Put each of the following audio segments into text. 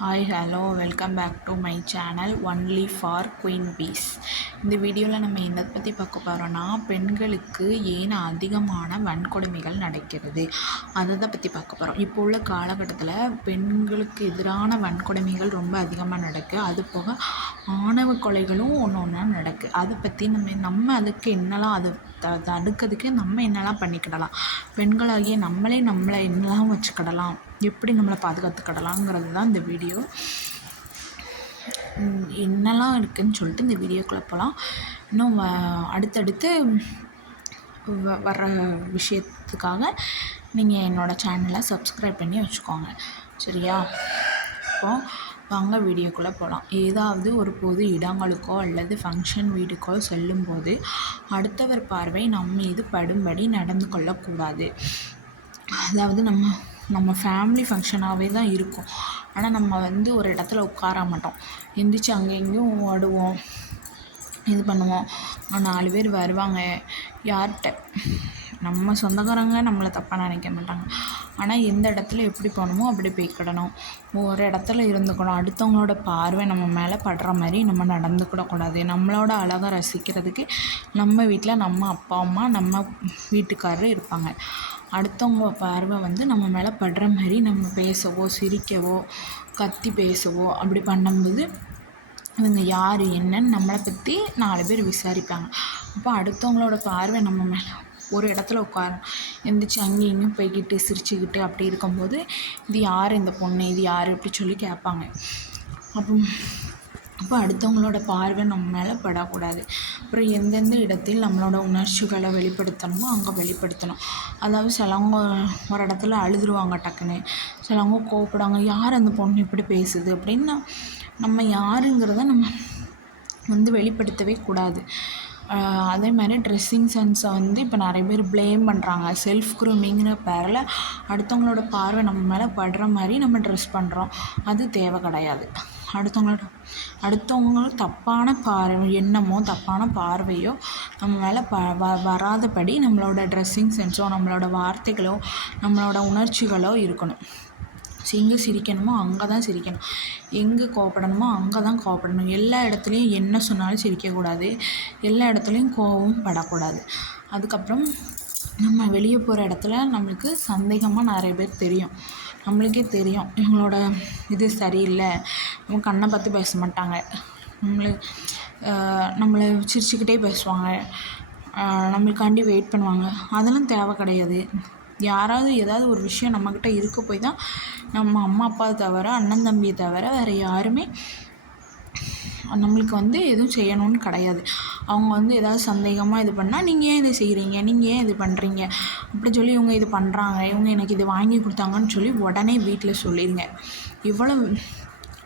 Hi hello welcome back to my channel only for queen bees. இந்த வீடியோவில் நம்ம எதை பற்றி பார்க்க போகிறோன்னா, பெண்களுக்கு ஏன் அதிகமான வன்கொடுமைகள் நடக்கிறது அதை தான் பற்றி பார்க்க போகிறோம். இப்போ உள்ள காலகட்டத்தில் பெண்களுக்கு எதிரான வன்கொடுமைகள் ரொம்ப அதிகமாக நடக்குது. அது போக ஆணவ கொலைகளும் ஒன்று ஒன்றா நடக்குது. அதை பற்றி நம்ம அதுக்கு என்னெல்லாம் அது தடுக்கிறதுக்கு நம்ம என்னெல்லாம் பண்ணிக்கிடலாம், பெண்களாகிய நம்மளை என்னெல்லாம் வச்சுக்கிடலாம், எப்படி நம்மளை பாதுகாத்துக்கிடலாங்கிறது தான் இந்த வீடியோ. என்னெல்லாம் இருக்குதுன்னு சொல்லிட்டு இந்த வீடியோக்குள்ளே போகலாம். இன்னும் அடுத்தடுத்து வர்ற விஷயத்துக்காக நீங்கள் என்னோடய சேனலை சப்ஸ்கிரைப் பண்ணி வச்சுக்கோங்க, சரியா? இப்போது வாங்க வீடியோக்குள்ளே போகலாம். ஏதாவது ஒரு பொது இடங்களுக்கோ அல்லது ஃபங்க்ஷன் வீடுக்கோ செல்லும்போது அடுத்தவர் பார்வை நம் மீது படும்படி நடந்து கொள்ளக்கூடாது. அதாவது நம்ம ஃபேமிலி ஃபங்க்ஷனாகவே தான் இருக்கும். ஆனால் நம்ம ஒரு இடத்துல உட்கார மாட்டோம், எந்திரிச்சு அங்கே எங்கேயும் ஓடுவோம், இது பண்ணுவோம். 4 பேர் வருவாங்க, யார்கிட்ட நம்ம சொந்தக்காரங்க நம்மளை தப்பாக நினைக்க மாட்டாங்க. ஆனால் எந்த இடத்துல எப்படி போகணுமோ அப்படி போய்க்கிடணும். ஒரு இடத்துல இருந்துக்கணும். அடுத்தவங்களோட பார்வை நம்ம மேலே படுற மாதிரி நம்ம நடந்துக்கிடக்கூடாது. நம்மளோட அழகை ரசிக்கிறதுக்கு நம்ம வீட்டில் நம்ம அப்பா அம்மா நம்ம வீட்டுக்காரர் இருப்பாங்க. அடுத்தவங்க பார்வை நம்ம மேலே படுற மாதிரி நம்ம பேசவோ சிரிக்கவோ கத்தி பேசவோ அப்படி பண்ணும்போது இவங்க யார் என்னன்னு நம்மளை பற்றி 4 பேர் விசாரிப்பாங்க. அப்போ அடுத்தவங்களோட பார்வை நம்ம மேலே ஒரு இடத்துல உட்காரும், எந்திரிச்சு அங்கேயும் இங்கேயும் போய்கிட்டு சிரிச்சுக்கிட்டு அப்படி இருக்கும்போது இது யார் இந்த பொண்ணு, இது யார் அப்படி சொல்லி கேட்பாங்க. அப்போ அடுத்தவங்களோட பார்வை நம்ம மேலே படக்கூடாது. அப்புறம் எந்தெந்த இடத்தில் நம்மளோட உணர்ச்சிகளை வெளிப்படுத்தணுமோ அங்கே வெளிப்படுத்தணும். அதாவது சிலவங்க ஒரு இடத்துல அழுதுருவாங்க டக்குன்னு, சிலவங்க கோவப்படுவாங்க, யார் அந்த பொண்ணு இப்படி பேசுது அப்படின்னு. நம்ம யாருங்கிறத நம்ம வெளிப்படுத்தவே கூடாது. அதே மாதிரி ட்ரெஸ்ஸிங் சென்ஸை இப்போ நிறைய பேர் ப்ளேம் பண்ணுறாங்க. செல்ஃப் க்ரூமிங்கிற பேரில் அடுத்தவங்களோட பார்வை நம்ம மேலே படுற மாதிரி நம்ம ட்ரெஸ் பண்ணுறோம். அது தேவை கிடையாது. அடுத்தவங்களோட தப்பான எண்ணமோ தப்பான பார்வையோ நம்ம மேலே வராதபடி நம்மளோட ட்ரெஸ்ஸிங் சென்ஸோ நம்மளோட வார்த்தைகளோ நம்மளோட உணர்ச்சிகளோ இருக்கணும். எங்கே சிரிக்கணுமோ அங்கே தான் சிரிக்கணும், எங்கே கோவப்படணுமோ அங்கே தான் கோவப்படணும். எல்லா இடத்துலையும் என்ன சொன்னாலும் சிரிக்கக்கூடாது, எல்லா இடத்துலையும் கோவம் படக்கூடாது. அதுக்கப்புறம் நம்ம வெளியே போகிற இடத்துல நம்மளுக்கு சந்தேகமாக நிறைய பேர் தெரியும். நம்மளுக்கே தெரியும் இவங்களோட இது சரியில்லை, நம்ம கண்ணை பார்த்து பேச மாட்டாங்க, நம்மளை சிரிச்சுக்கிட்டே பேசுவாங்க, நம்மளுக்காண்டி வெயிட் பண்ணுவாங்க. அதெல்லாம் தேவை கிடையாது. யாராவது ஏதாவது ஒரு விஷயம் நம்மக்கிட்ட இருக்க போய் தான் நம்ம அம்மா அப்பா தவிர அண்ணன் தம்பியை தவிர வேறு யாருமே நம்மளுக்கு எதுவும் செய்யணும்னு கிடையாது. அவங்க ஏதாவது சந்தேகமாக இது பண்ணால் நீங்கள் ஏன் இதை செய்கிறீங்க, நீங்கள் ஏன் இது பண்ணுறீங்க அப்படி சொல்லி இவங்க இது பண்ணுறாங்க, இவங்க எனக்கு இது வாங்கி கொடுத்தாங்கன்னு சொல்லி உடனே வீட்டில் சொல்லிடுங்க. இவ்வளோ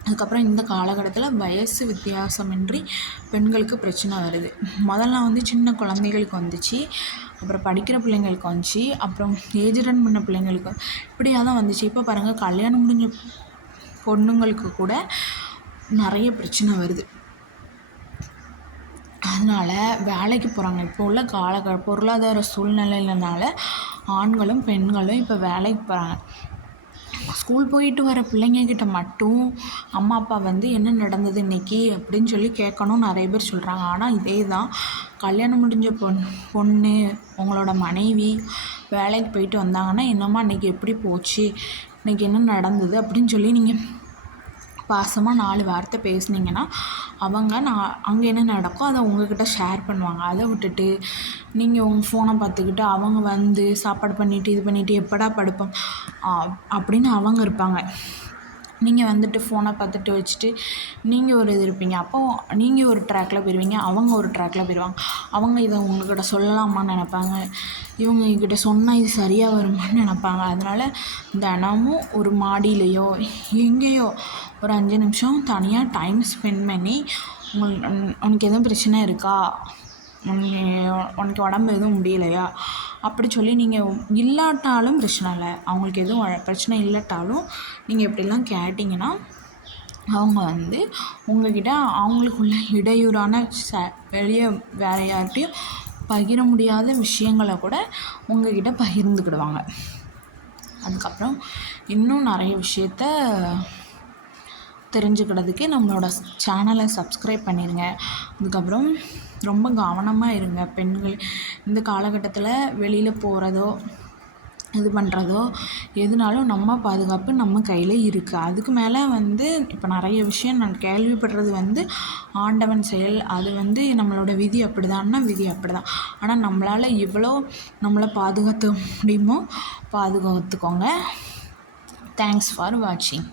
அதுக்கப்புறம் இந்த காலகட்டத்தில் வயசு வித்தியாசமின்றி பெண்களுக்கு பிரச்சனை வருது. முதல்லாம் சின்ன குழந்தைகளுக்கு வந்துச்சு, அப்புறம் படிக்கிற பிள்ளைங்களுக்கு வந்துச்சு, அப்புறம் ஏஜ் அட்டன் பண்ண பிள்ளைங்களுக்கு இப்படியாக தான் வந்துச்சு. இப்போ பாருங்கள், கல்யாணம் முடிஞ்ச பொண்ணுங்களுக்கு கூட நிறைய பிரச்சனை வருது. அதனால் வேலைக்கு போகிறாங்க. இப்போ உள்ள பொருளாதார சூழ்நிலையினால ஆண்களும் பெண்களும் இப்போ வேலைக்கு போகிறாங்க. ஸ்கூல் போயிட்டு வர பிள்ளைங்கக்கிட்ட மட்டும் அம்மா அப்பா என்ன நடந்தது இன்றைக்கி அப்படின்னு சொல்லி கேட்கணும் நிறைய பேர் சொல்கிறாங்க. ஆனால் இதே தான் கல்யாணம் முடிஞ்ச பொண்ணு உங்களோட மனைவி வேலைக்கு போயிட்டு வந்தாங்கன்னா, என்னம்மா இன்றைக்கி எப்படி போச்சு, இன்றைக்கி என்ன நடந்தது அப்படின்னு சொல்லி நீங்கள் பாசமாக 4 வார்த்தை பேசுனீங்கன்னா அவங்க அங்கே என்ன நடக்கும் அதை உங்கள்கிட்ட ஷேர் பண்ணுவாங்க. அதை விட்டுட்டு நீங்கள் உங்கள் ஃபோனை பார்த்துக்கிட்டு அவங்க சாப்பாடு பண்ணிவிட்டு இது பண்ணிவிட்டு எப்படா படுப்போம் அப்படின்னு அவங்க இருப்பாங்க. நீங்கள் ஃபோனை பார்த்துட்டு வச்சுட்டு நீங்கள் ஒரு இது இருப்பீங்க. அப்போது நீங்கள் ஒரு ட்ராக்கில் போயிடுவீங்க, அவங்க ஒரு ட்ராக்கில் போயிடுவாங்க. அவங்க இதை உங்கள்கிட்ட சொல்லலாமான்னு நினைப்பாங்க, இவங்க கிட்ட சொன்னால் இது சரியாக வருமானு நினைப்பாங்க. அதனால் தினமும் ஒரு மாடியிலையோ எங்கேயோ ஒரு 5 நிமிஷம் தனியாக டைம் ஸ்பெண்ட் பண்ணி உனக்கு எதுவும் பிரச்சனை இருக்கா, உனக்கு உடம்பு எதுவும் முடியலையா அப்படி சொல்லி நீங்கள் இல்லாட்டாலும் பிரச்சனை இல்லை, அவங்களுக்கு எதுவும் பிரச்சனை இல்லாட்டாலும் நீங்கள் எப்படிலாம் கேட்டிங்கன்னா அவங்க உங்கள்கிட்ட அவங்களுக்குள்ள இடையூறான வெளியே வேறு யார்கிட்டையும் பகிர முடியாத விஷயங்களை கூட உங்கள்கிட்ட பகிர்ந்துக்கிடுவாங்க. அதுக்கப்புறம் இன்னும் நிறைய விஷயத்த தெரிஞ்சுக்கிறதுக்கு நம்மளோட சேனலை சப்ஸ்கிரைப் பண்ணிடுங்க. அதுக்கப்புறம் ரொம்ப கவனமாக இருங்க. பெண்கள் இந்த காலகட்டத்தில் வெளியில் போகிறதோ இது பண்ணுறதோ எதுனாலும் நம்ம பாதுகாப்பு நம்ம கையில் இருக்குது. அதுக்கு மேலே இப்போ நிறைய விஷயம் நான் கேள்விப்படுறது ஆண்டவன் செயல். அது நம்மளோட விதி அப்படிதான்னா விதி அப்படி தான். ஆனால் நம்மளால் எவ்வளோ நம்மளை பாதுகாத்துக்க முடியுமோ பாதுகாத்துக்கோங்க. தேங்க்ஸ் ஃபார் வாட்சிங்.